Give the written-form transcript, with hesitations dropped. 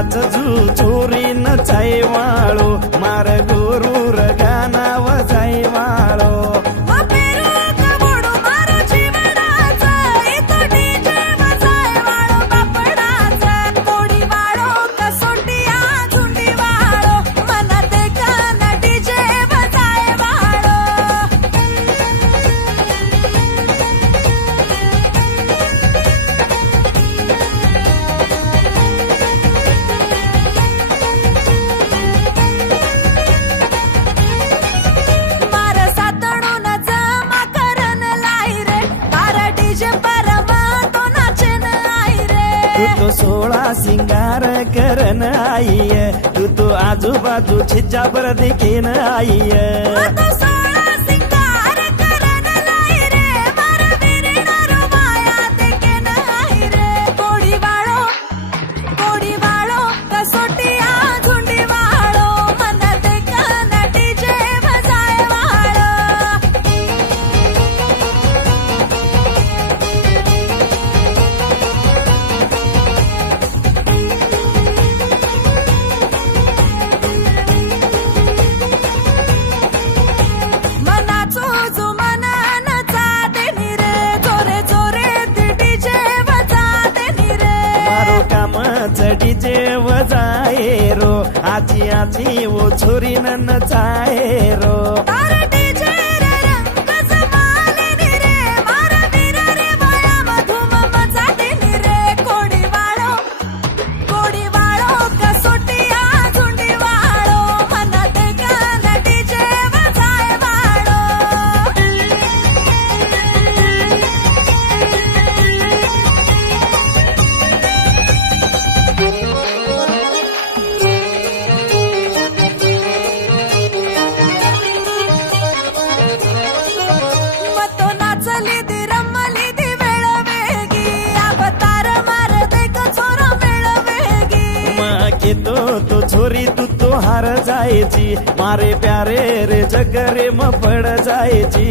नाच चोरी नचाय वाळो मार गुरुर गानाव जाय वाळो तू तो सोळा सिंगार करन आईय तू तो आजूबाजू छिच्चाबर देखीन आईय डीजे वजाए रो आची आची वो छोरी न चाहे रो तो छोरी तू तो हार जायची मारे प्यारे रे जगरे म पड जायची